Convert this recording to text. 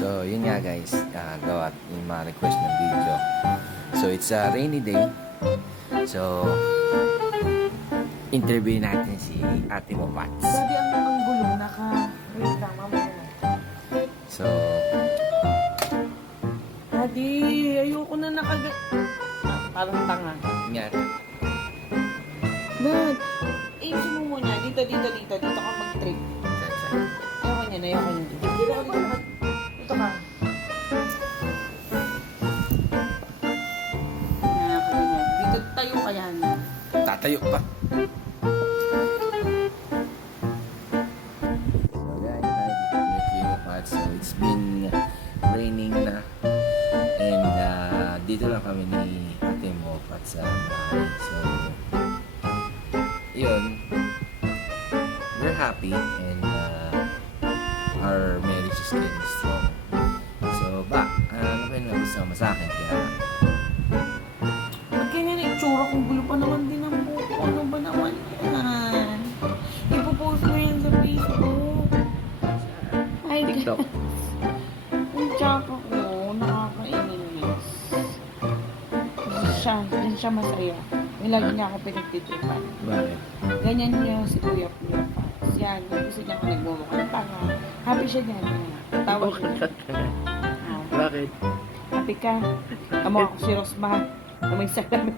So, yun nga guys, gawa yung mga request ng video. So, it's a rainy day. So, interview natin si Ate Mo Pats. Daddy, ang gulo, wait lang, mamaya na. So, Daddy, ayoko na parang tanga. nga, Dad, ayusin mo muna. Dito ka mag-trip. Ayoko niya. Dito ka. Dito ka. Dito tayo kaya na. tatayo pa. So guys, hi, Ate Mo Pats. So, it's been raining na. And dito lang kami ni Ate Mo Pats sa bahay. So, yun, we're happy and our marriage is getting strong. So, ano ba yung nagustuhan mo sa akin? Kaya, Ba't ganyan yung itsura kong gulo pa naman din ang buko? Ano ba naman yan? Ipopost mo yan sa Facebook. Ay, TikTok. Ang tsaka ko, nakakainis. Yan siya masaya. Yung lagi niya ako pinagtitipan. Bakit? Ganyan niya si Kuya Kuya Pats. Yan, yung gusto niya ako nagmumukha ng tanga. Happy siya niyan. Tawag niya. Bakit? Happy ka. Tama ako si Rosma. Na may salamin.